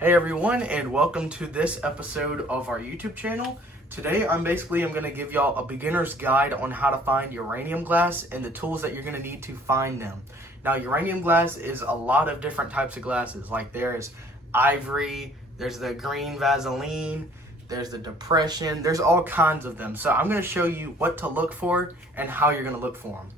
Hey everyone, and welcome to this episode of our YouTube channel. Today I'm going to give y'all a beginner's guide on how to find uranium glass and the tools that you're going to need to find them. Now, uranium glass is a lot of different types of glasses. Like there's ivory, there's the green Vaseline, there's the depression, there's all kinds of them. So I'm going to show you what to look for and how you're going to look for them.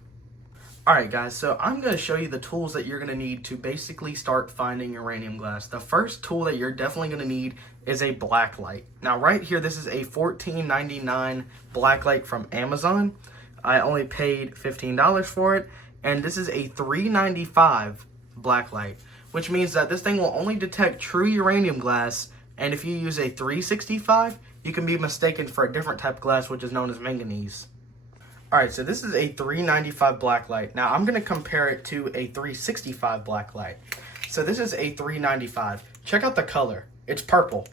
Alright guys, so I'm going to show you the tools that you're going to need to basically start finding uranium glass. The first tool that you're definitely going to need is a black light. Now right here, this is a $14.99 black light from Amazon. I only paid $15 for it, and this is a $3.95 black light, which means that this thing will only detect true uranium glass, and if you use a 365, you can be mistaken for a different type of glass, which is known as manganese. Alright, so this is a $3.95 black light. Now, I'm going to compare it to a $3.65 black light. So this is a $3.95. Check out the color. It's purple.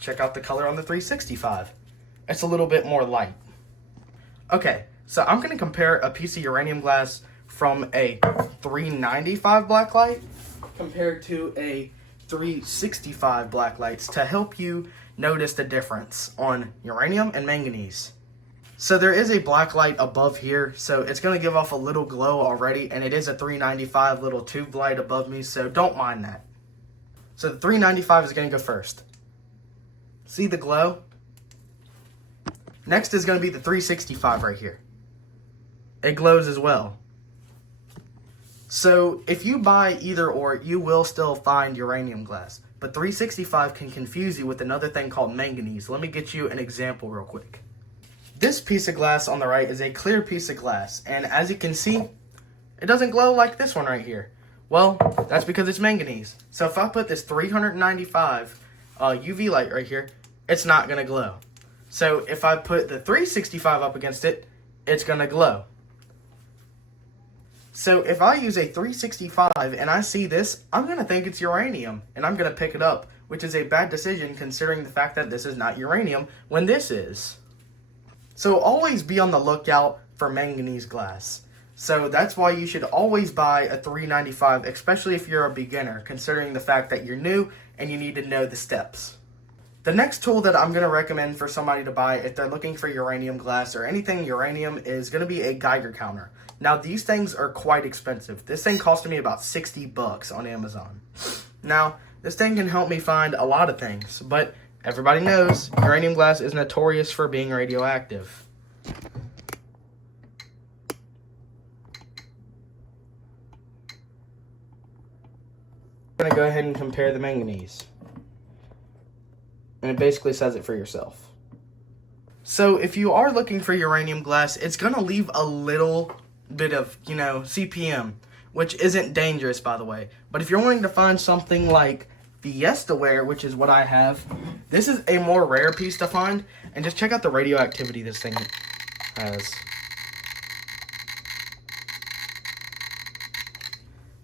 Check out the color on the $3.65. It's a little bit more light. Okay, so I'm going to compare a piece of uranium glass from a $3.95 black light compared to a $3.65 black lights to help you notice the difference on uranium and manganese. So there is a black light above here, so it's going to give off a little glow already, and it is a $3.95 little tube light above me, so don't mind that. So the $3.95 is going to go first. See the glow? Next is going to be the $3.65 right here. It glows as well. So if you buy either or, you will still find uranium glass, but $3.65 can confuse you with another thing called manganese. Let me get you an example real quick. This piece of glass on the right is a clear piece of glass, and as you can see, it doesn't glow like this one right here. Well, that's because it's manganese. So if I put this 395 UV light right here, it's not going to glow. So if I put the 365 up against it, it's going to glow. So if I use a 365 and I see this, I'm going to think it's uranium, and I'm going to pick it up, which is a bad decision considering the fact that this is not uranium when this is. So always be on the lookout for manganese glass. So that's why you should always buy a $3.95, especially if you're a beginner, considering the fact that you're new and you need to know the steps. The next tool that I'm going to recommend for somebody to buy if they're looking for uranium glass or anything uranium is going to be a Geiger counter. Now these things are quite expensive. This thing costed me about $60 on Amazon. Now this thing can help me find a lot of things, but everybody knows uranium glass is notorious for being radioactive. I'm going to go ahead and compare the manganese. And it basically says it for yourself. So if you are looking for uranium glass, it's going to leave a little bit of, CPM, which isn't dangerous, by the way. But if you're wanting to find something like Fiesta ware, which is what I have, this is a more rare piece to find, and just check out the radioactivity this thing has.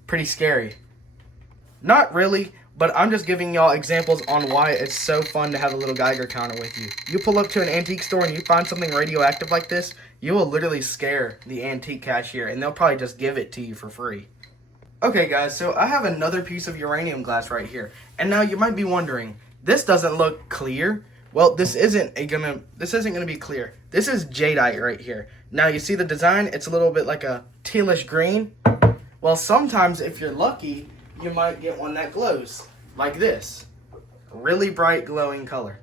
Pretty scary. Not really, but I'm just giving y'all examples on why it's so fun to have a little Geiger counter with you. You pull up to an antique store and you find something radioactive like this, you will literally scare the antique cashier, and they'll probably just give it to you for free. Okay guys, so I have another piece of uranium glass right here. And now you might be wondering, this doesn't look clear. Well, this isn't gonna be clear. This is jadeite right here. Now you see the design, it's a little bit like a tealish green. Well, sometimes if you're lucky, you might get one that glows like this. A really bright glowing color.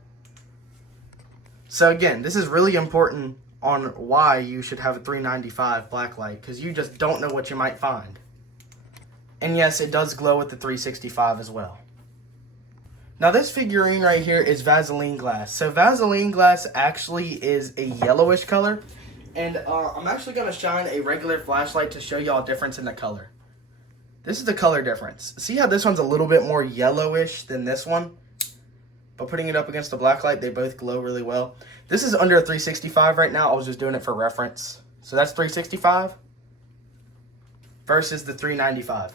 So again, this is really important on why you should have a $3.95 black light, because you just don't know what you might find. And yes, it does glow with the 365 as well. Now this figurine right here is Vaseline glass. So Vaseline glass actually is a yellowish color. And I'm actually going to shine a regular flashlight to show y'all a difference in the color. This is the color difference. See how this one's a little bit more yellowish than this one? But putting it up against the black light, they both glow really well. This is under a 365 right now. I was just doing it for reference. So that's 365 versus the 395.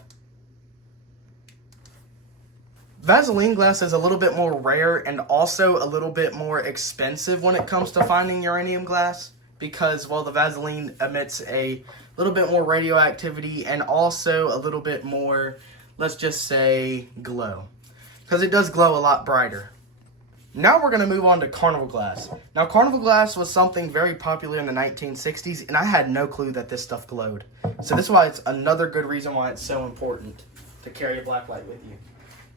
Vaseline glass is a little bit more rare and also a little bit more expensive when it comes to finding uranium glass because, well, the Vaseline emits a little bit more radioactivity and also a little bit more, let's just say, glow. because it does glow a lot brighter. Now we're going to move on to carnival glass. Now carnival glass was something very popular in the 1960s, and I had no clue that this stuff glowed. So this is why it's another good reason why it's so important to carry a black light with you.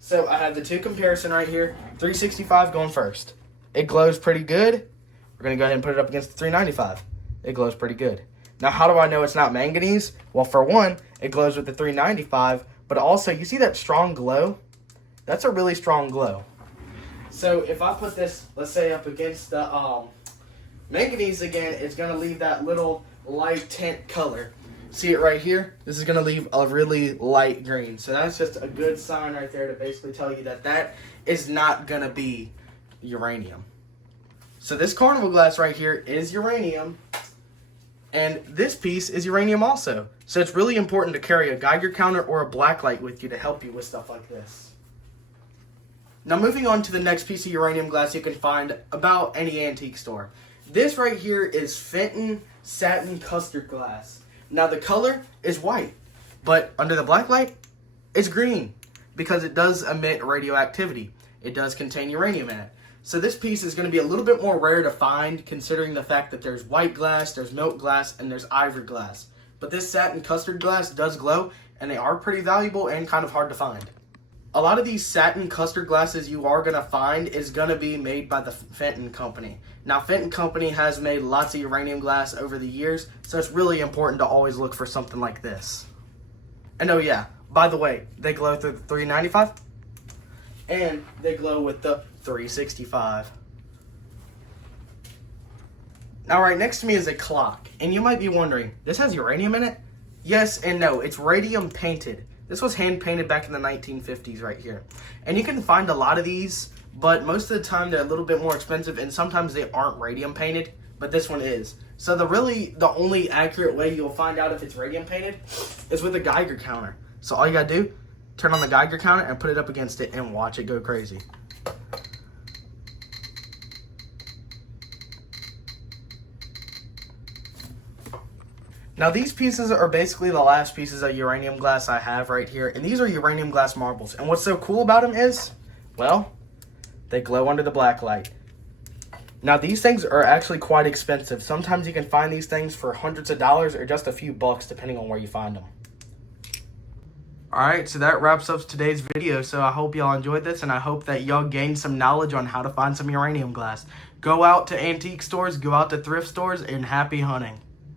So I have the two comparison right here. 365 going first. It glows pretty good. We're going to go ahead and put it up against the 395. It glows pretty good. Now how do I know it's not manganese? Well, for one, it glows with the 395, but also you see that strong glow? That's a really strong glow. So if I put this, let's say, up against the manganese again, it's going to leave that little light tint color. See it right here? This is going to leave a really light green. So that's just a good sign right there to basically tell you that that is not going to be uranium. So this carnival glass right here is uranium. And this piece is uranium also. So it's really important to carry a Geiger counter or a black light with you to help you with stuff like this. Now moving on to the next piece of uranium glass you can find about any antique store. This right here is Fenton satin custard glass. Now the color is white, but under the black light, it's green because it does emit radioactivity. It does contain uranium in it. So this piece is going to be a little bit more rare to find considering the fact that there's white glass, there's milk glass, and there's ivory glass. But this satin custard glass does glow, and they are pretty valuable and kind of hard to find. A lot of these satin custard glasses you are going to find is going to be made by the Fenton Company. Now, Fenton Company has made lots of uranium glass over the years, so it's really important to always look for something like this. And oh yeah, by the way, they glow through the 395, and they glow with the 365. Now, right next to me is a clock, and you might be wondering, this has uranium in it? Yes and no, it's radium painted. This was hand painted back in the 1950s right here. And you can find a lot of these, but most of the time they're a little bit more expensive, and sometimes they aren't radium painted, but this one is. So the only accurate way you'll find out if it's radium painted is with a Geiger counter. So all you gotta do, turn on the Geiger counter and put it up against it and watch it go crazy. Now these pieces are basically the last pieces of uranium glass I have right here, and these are uranium glass marbles. And what's so cool about them is, well, they glow under the black light. Now these things are actually quite expensive. Sometimes you can find these things for hundreds of dollars or just a few bucks depending on where you find them. Alright, so that wraps up today's video. So I hope y'all enjoyed this, and I hope that y'all gained some knowledge on how to find some uranium glass. Go out to antique stores, go out to thrift stores, and happy hunting.